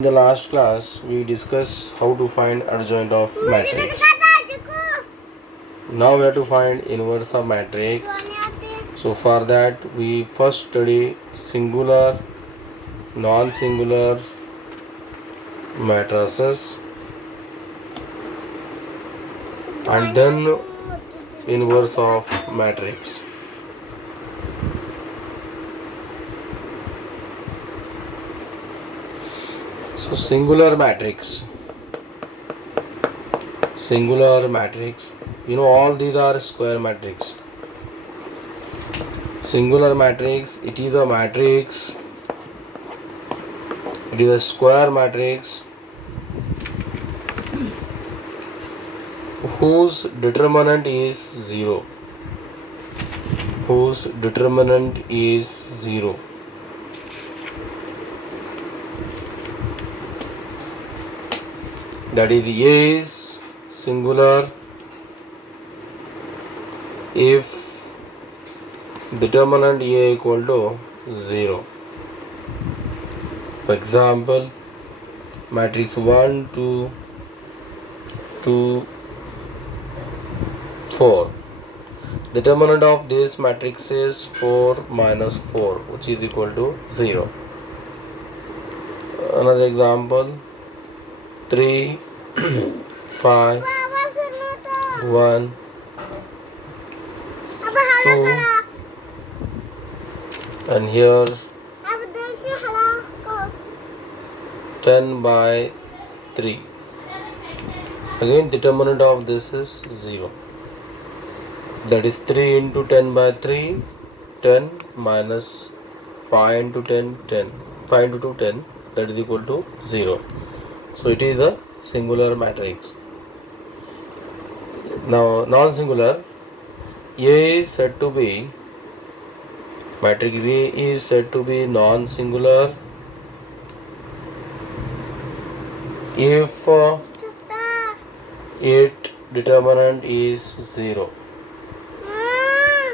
In the last class, we discussed how to find adjoint of matrix. Now we have to find inverse of matrix. So for that, we first study singular, non-singular matrices, and then inverse of matrix. So singular matrix, you know, all these are square matrix. Singular matrix, it is a matrix, it is a square matrix whose determinant is 0. That is, A is singular if determinant A equal to 0. For example, matrix 1, 2, 2, 4. Determinant of this matrix is 4 minus 4, which is equal to 0. Another example, 3, 5, 1, 2, and here 10 by 3. Again, determinant of this is 0. That is 3 into 10 by 3, 10 minus 5 into 10, 10. 5 into 2, 10. That is equal to 0. So it is a singular matrix. Now non-singular, A is said to be, matrix A is said to be non-singular if its determinant is 0,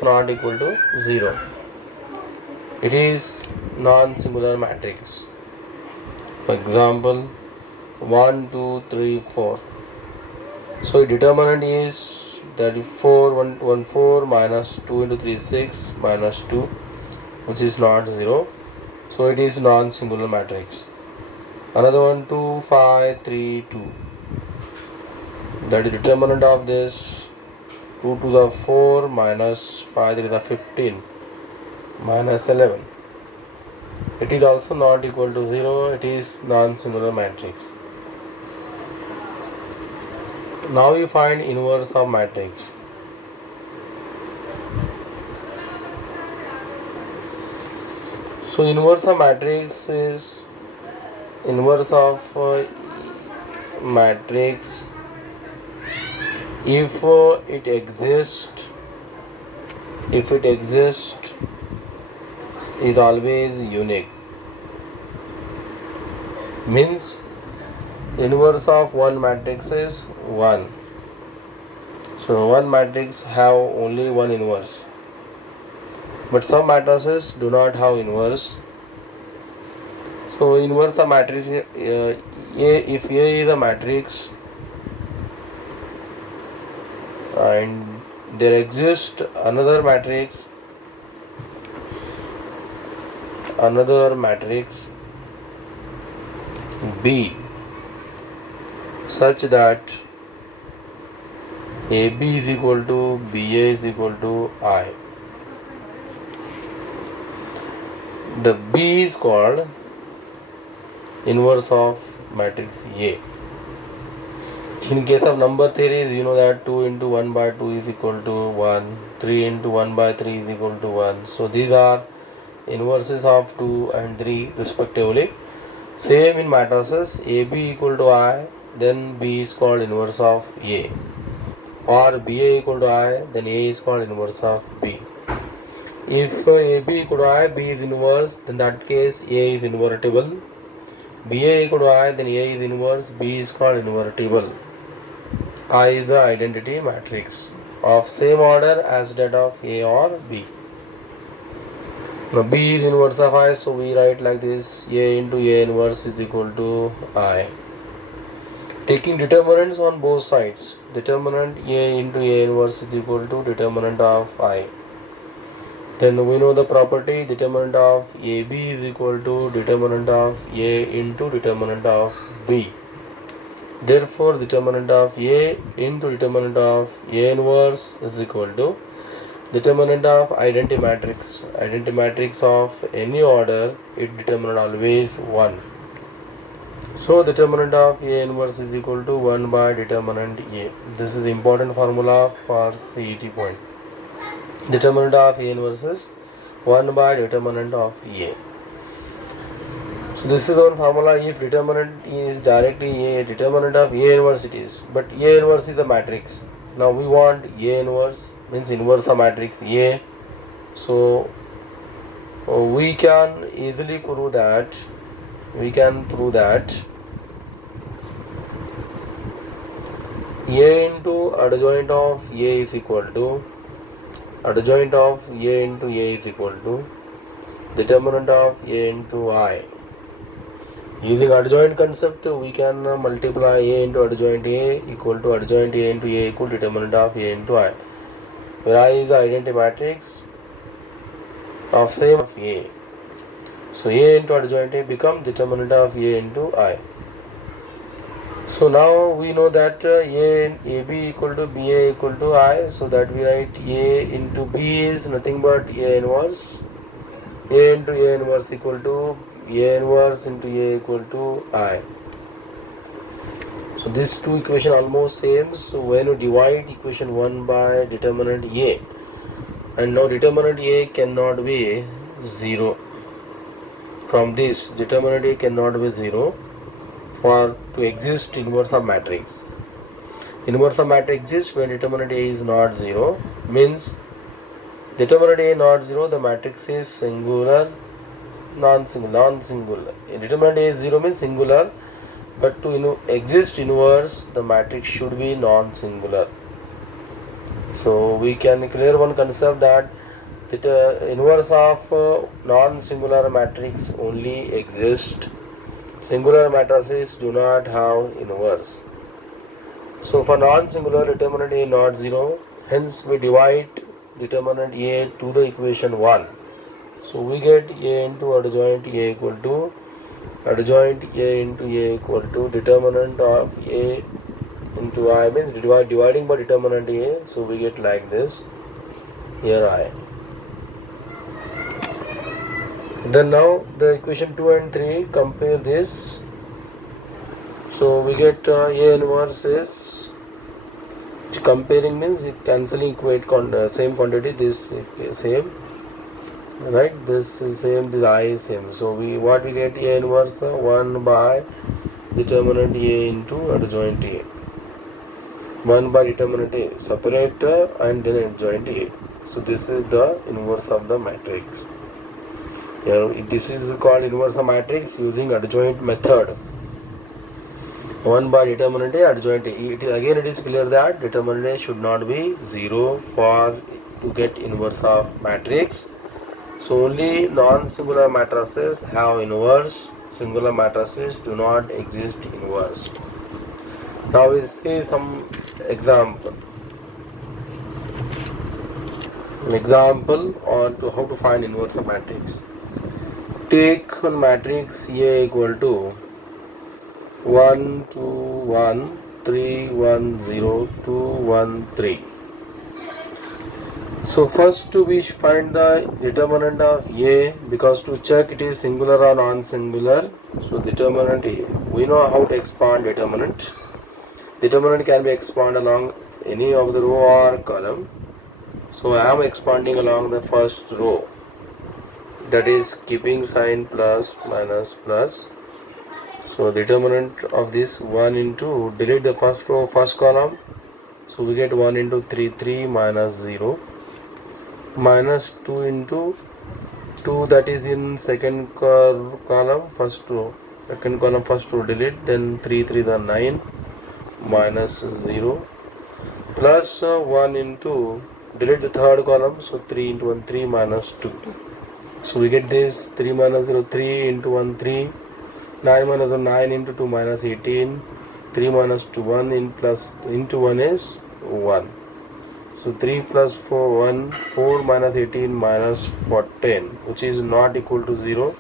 not equal to 0. It is non-singular matrix. For example, 1, 2, 3, 4. So determinant is, that is 4, 1, 4 minus 2 into 3 6 minus 2, which is not 0. So it is non-singular matrix. Another one, 2, 5, 3, 2. That is determinant of this 2 to the 4 minus 5 to the 15 minus 11. It is also not equal to 0. It is non-singular matrix. Now we find inverse of matrix. So inverse of matrix is inverse of matrix if it exists is always unique. Means inverse of one matrix is 1. So one matrix have only one inverse, but some matrices do not have inverse. So inverse of matrix, if A is a matrix and there exists another matrix B such that AB is equal to BA is equal to I. The B is called inverse of matrix A. In case of number theories, you know that 2 into 1 by 2 is equal to 1, 3 into 1 by 3 is equal to 1. So these are inverses of 2 and 3 respectively. Same in matrices, AB equal to I, then B is called inverse of A, or BA equal to I, then A is called inverse of B. If AB equal to I, B is inverse, then that case A is invertible. BA equal to I, then A is inverse, B is called invertible. I is the identity matrix of same order as that of A or B. Now B is inverse of I, so we write like this: A into A inverse is equal to I. Taking determinants on both sides, determinant A into A inverse is equal to determinant of I. Then we know the property determinant of AB is equal to determinant of A into determinant of B. Therefore, determinant of A into determinant of A inverse is equal to determinant of identity matrix. Identity matrix of any order, its determinant always 1. So, determinant of A inverse is equal to 1 by determinant A. This is the important formula for CET point. Determinant of A inverse is 1 by determinant of A. So this is one formula. If determinant is directly A, determinant of A inverse it is, but A inverse is a matrix. Now we want A inverse, means inverse of matrix A. So we can easily prove that A into adjoint of A is equal to adjoint of A into A is equal to determinant of A into I. Using adjoint concept, we can multiply A into adjoint A equal to adjoint A into A equal determinant of A into I, where I is the identity matrix of same of A. So A into adjoint A become determinant of A into I. So now we know that AB equal to BA equal to I, so that we write A into B is nothing but A inverse. A into A inverse equal to A inverse into A equal to I. So these two equations almost same. So when you divide equation 1 by determinant A, and now determinant A cannot be 0. From this determinant A cannot be 0 for to exist inverse of matrix. Inverse of matrix exists when determinant A is not 0, means determinant A not 0, the matrix is singular, non-singular. Determinant A is 0 means singular, but to exist inverse, the matrix should be non-singular. So we can clear one concept that the inverse of non-singular matrix only exists. Singular matrices do not have inverse. So for non-singular, determinant A not 0, hence we divide determinant A to the equation 1. So we get A into adjoint A equal to adjoint A into A equal to determinant of A into I, means dividing by determinant A. So we get like this, here I. Then now the equation 2 and 3, compare this. So we get A inverse is, comparing means cancelling same quantity, this same, right, this is same, this I is same. So we get A inverse 1 by determinant A into adjoint A. 1 by determinant A, separate and then adjoint A. So this is the inverse of the matrix. Here this is called inverse of matrix using adjoint method. 1 by determinant A, adjoint A. It is clear that determinant A should not be 0 for to get inverse of matrix. So only non-singular matrices have inverse, singular matrices do not exist inverse. Now we see some example. An example on to how to find inverse of matrix. Take one matrix A equal to 1 2 1 3 1 0 2 1 3. So first we find the determinant of A, because to check it is singular or non-singular. So determinant A, we know how to expand determinant. Determinant can be expanded along any of the row or column. So I am expanding along the first row, that is keeping sign plus minus plus. So determinant of this 1 into, delete the first row, first column. So we get 1 into 3 3 minus 0 minus 2 into 2, that is in second column first row, second column first row, delete, then 3 3 the 9 minus 0 plus 1 into, delete the third column, so 3 into 1 3 minus 2. So we get this 3 minus 0, 3 into 1, 3. 9 minus 1, 9 into 2 minus 18. 3 minus 2, 1 in plus into 1 is 1. So 3 plus 4, 1, 4 minus 18 minus 14, which is not equal to 0.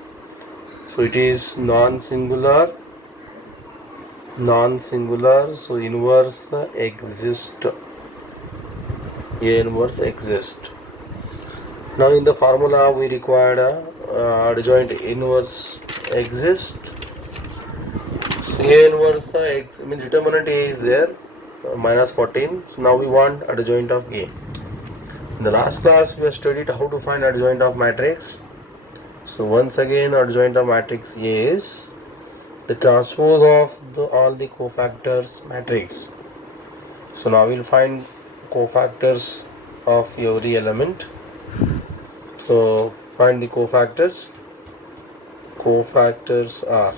So it is non-singular. So inverse exists. A inverse exists. Now in the formula we required adjoint inverse exist. So A inverse means determinant A is there, minus 14. So now we want adjoint of A. In the last class we have studied how to find adjoint of matrix. So once again, adjoint of matrix A is the transpose of all the cofactors matrix. So now we'll find cofactors of every element. So find the cofactors. Cofactors are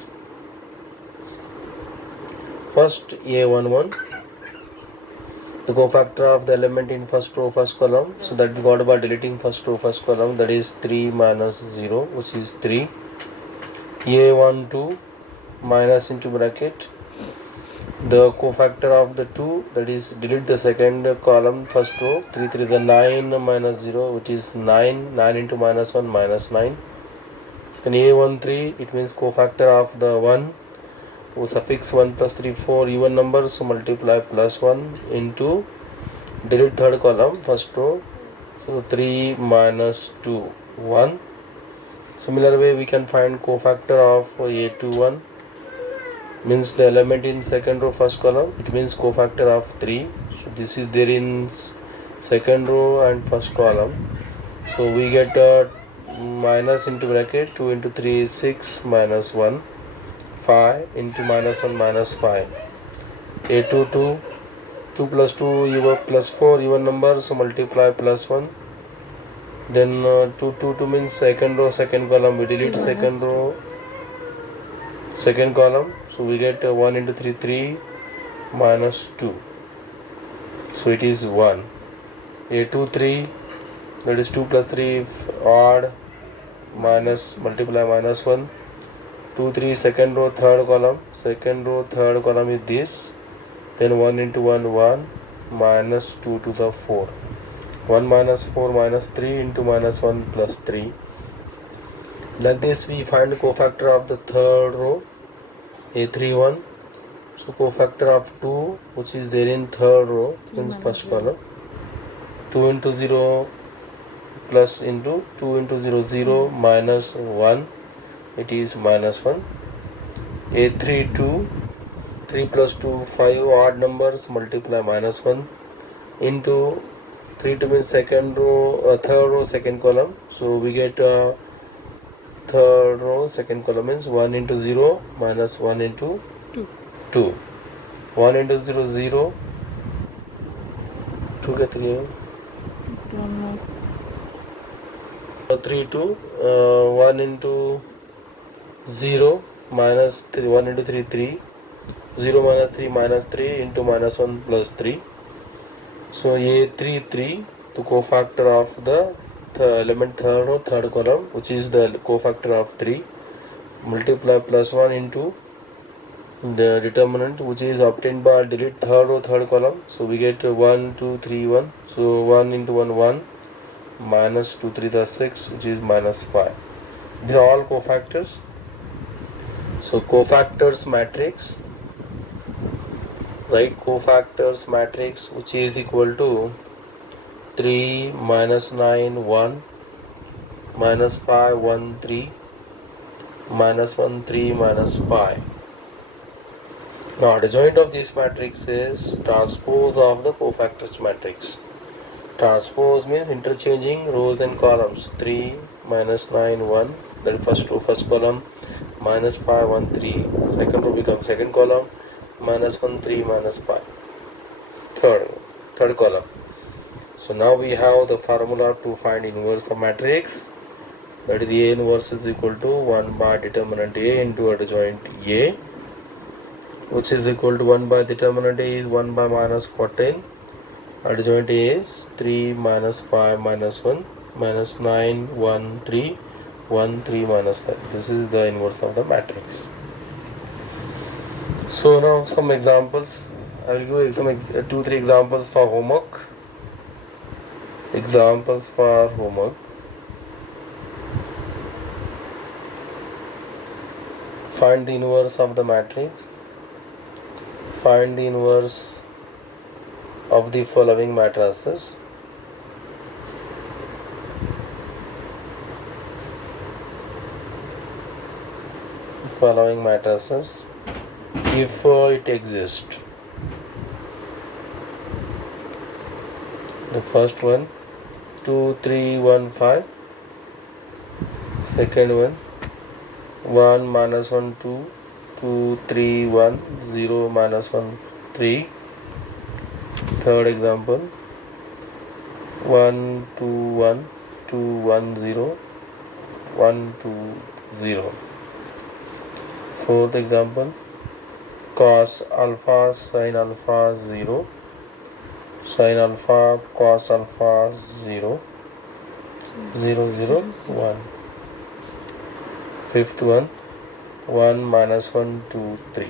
first A11, the cofactor of the element in first row first column. So that we got by deleting first row first column, that is 3 minus 0, which is 3. A12 minus into bracket the cofactor of the 2, that is delete the second column first row, 3 3 is the 9 minus 0, which is 9. 9 into minus 1 minus 9. Then A13, it means cofactor of the 1, who suffix 1 plus 3 4 even numbers, so multiply plus 1 into delete third column first row, so 3 minus 2 1. Similar way we can find cofactor of A21, means the element in second row first column, it means cofactor of 3. So this is there in second row and first column. So we get minus into bracket 2 into 3 is 6 minus 1, 5 into minus 1 minus 5. A22, 2 plus 2 even plus 4 even numbers, so multiply plus 1. Then 2 means second row second column, we delete second row second column, so we get 1 into 3 3 minus 2, so it is 1. A23, that is 2 plus 3 odd, minus multiply minus 1. 2 3 second row third column is this, then 1 into 1 1 minus 2 to the 4, 1 minus 4 minus 3 into minus 1 plus 3. Like this we find the cofactor of the third row, A31. So cofactor of 2, which is there in third row, means first column, 2 into 0 plus into 2 into 0 0 minus 1, it is minus 1. A32, 3 plus 2 5 odd numbers, multiply minus 1 into 3 to means second row third row second column, so we get third row second column means 1 into 0 minus 1 into 2. 1 into 0 0, 2 get 3 3 2, 1 into 0 minus 3, 1 into 3 3, 0 minus 3 minus 3 into minus 1 plus 3. So A33, the cofactor of the element third row third column, which is the cofactor of 3, multiply plus 1 into the determinant, which is obtained by delete third row third column, so we get 1 2 3 1, so 1 into 1 1 minus 2 3 the 6, which is minus 5. These are all cofactors. So cofactors matrix, write cofactors matrix, which is equal to 3 minus 9 1 minus 5 1 3 minus 1 3 minus 5. Now adjoint of this matrix is transpose of the cofactors matrix. Transpose means interchanging rows and columns. 3 minus 9 1, that first row first column, minus 5 1 3, second row becomes second column, minus 1 3 minus 5, third column. So now we have the formula to find inverse of matrix, that is A inverse is equal to 1 by determinant A into adjoint A, which is equal to 1 by determinant A is 1 by minus 14, adjoint A is 3 minus 5 minus 1 minus 9 1 3 1 3 minus 5. This is the inverse of the matrix. So now some examples. I will give some 2-3 examples for homework. Examples for homework. Find the inverse of the matrix. Find the inverse of the following matrices. Following matrices if it exists. The first one 2 3 1 5. Second one 1 minus 1 2 2 3 1 0 minus 1 3. Third example 1 2 1 2 1 0 1 2 0. Fourth example cos alpha sin alpha 0 sin alpha cos alpha 0 0 0 1. Fifth one 1 minus 1 2 3.